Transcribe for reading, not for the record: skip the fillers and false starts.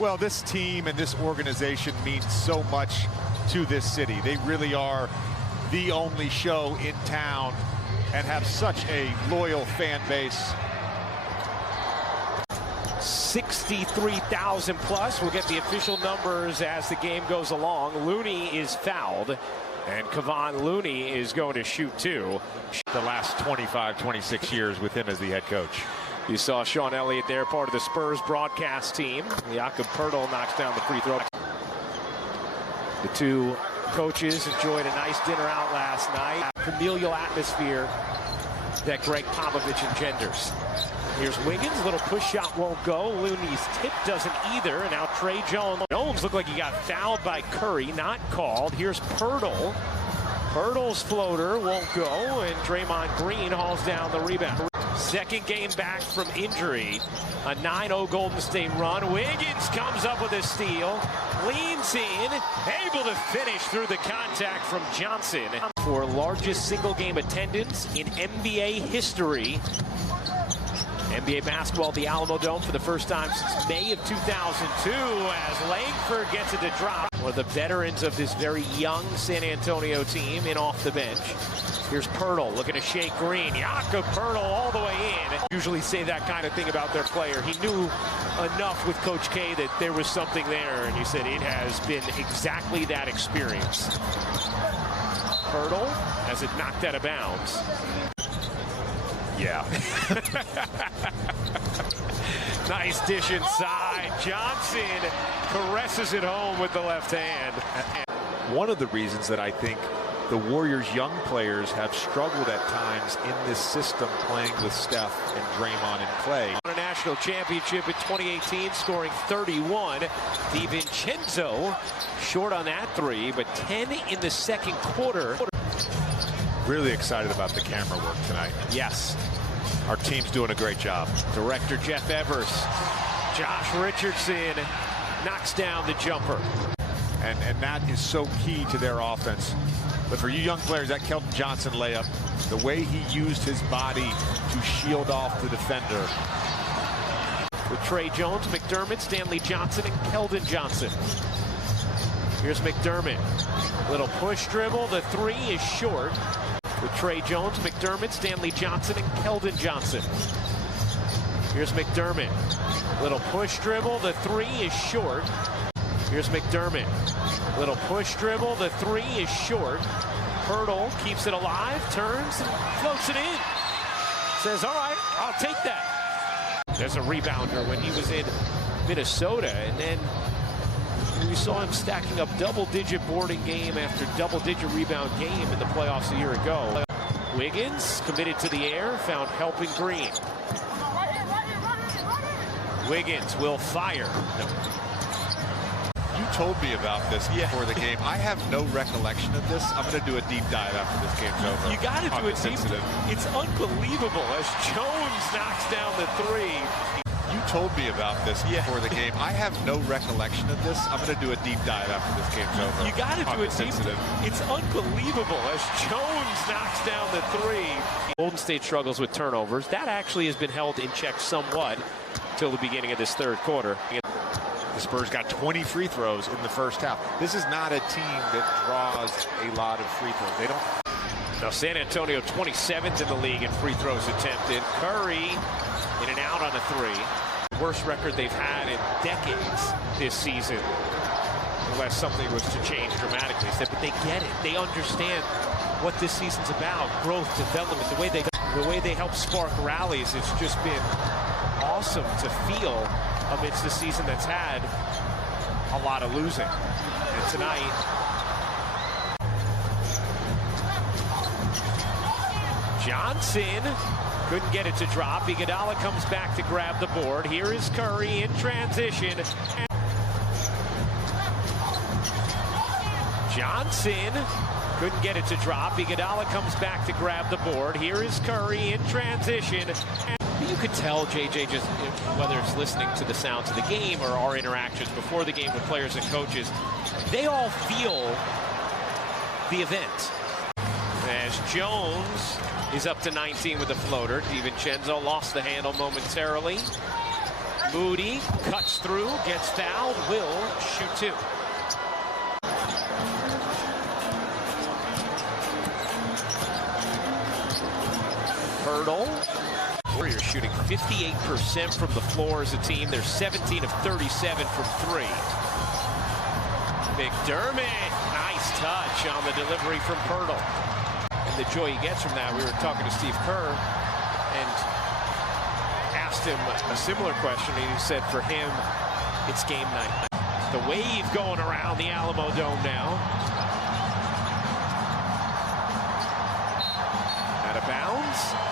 Well, this team and this organization means so much to this city. They really are the only show in town and have such a loyal fan base. 63,000 plus. We'll get the official numbers as the game goes along. Looney is fouled, and Kevon Looney is going to shoot two. The last 25, 26 years with him as the head coach. You saw Sean Elliott there, part of the Spurs broadcast team. Jakob Poeltl knocks down the free throw. The two coaches enjoyed a nice dinner out last night. Familial atmosphere that Greg Popovich engenders. Here's Wiggins, little push shot won't go. Looney's tip doesn't either, and now Trey Jones. Jones looked like he got fouled by Curry, not called. Here's Poeltl. Poeltl's floater won't go, and Draymond Green hauls down the rebound. Second game back from injury. A 9-0 Golden State run. Wiggins comes up with a steal. Leans in. Able to finish through the contact from Johnson. For largest single game attendance in NBA history. NBA basketball, the Alamo Dome for the first time since May of 2002 as Langford gets it to drop. One of the veterans of this very young San Antonio team in off the bench. Here's Poeltl looking to shake Green. Jakob Poeltl all the way in. Usually say that kind of thing about their player. He knew enough with Coach K that there was something there, and he said it has been exactly that experience. Poeltl has it knocked out of bounds. Yeah. Nice dish inside. Johnson caresses it home with the left hand. One of the reasons that I think the Warriors' young players have struggled at times in this system playing with Steph and Draymond and Clay. Won a national championship in 2018, scoring 31. DiVincenzo short on that three, but 10 in the second quarter. Really excited about the camera work tonight. Yes. Our team's doing a great job. Director Jeff Evers. Josh Richardson knocks down the jumper. And that is so key to their offense. But for you young players, that Keldon Johnson layup, the way he used his body to shield off the defender. With Trey Jones, McDermott, Stanley Johnson, and Keldon Johnson. Here's McDermott. Little push dribble. The three is short. With Trey Jones, McDermott, Stanley Johnson, and Keldon Johnson. Here's McDermott. Little push dribble. The three is short. Here's McDermott. Little push dribble. The three is short. Poeltl keeps it alive, turns, and floats it in. Says, all right, I'll take that. There's a rebounder when he was in Minnesota, and then we saw him stacking up double-digit boarding game after double-digit rebound game in the playoffs a year ago. Wiggins committed to the air, found helping Green. Wiggins will fire. No. You told me about this before the game. I have no recollection of this. I'm going to do a deep dive after this game's over. You got to do a deep dive. It's unbelievable as Jones knocks down the three. You told me about this before the game. I have no recollection of this. I'm going to do a deep dive after this game's over. You got to do a deep dive. It's unbelievable as Jones knocks down the three. Golden State struggles with turnovers. That actually has been held in check somewhat till the beginning of this third quarter. The Spurs got 20 free throws in the first half. This is not a team that draws a lot of free throws. They don't. Now San Antonio 27th in the league in free throws attempted. Curry in and out on a three. Worst record they've had in decades this season, unless something was to change dramatically. But they get it. They understand what this season's about. Growth, development, the way they help spark rallies. It's just been awesome to feel amidst a season that's had a lot of losing. And tonight, Johnson couldn't get it to drop. Iguodala comes back to grab the board. Here is Curry in transition. Johnson couldn't get it to drop. Iguodala comes back to grab the board. Here is Curry in transition. You could tell, JJ, just whether it's listening to the sounds of the game or our interactions before the game with players and coaches, they all feel the event. As Jones is up to 19 with the floater. DiVincenzo lost the handle momentarily. Moody cuts through, gets fouled, will shoot two. Poeltl. Warriors shooting 58% from the floor as a team. They're 17 of 37 from three. McDermott, nice touch on the delivery from Poeltl. And the joy he gets from that, we were talking to Steve Kerr and asked him a similar question, and he said for him, it's game night. The wave going around the Alamo Dome now. Out of bounds.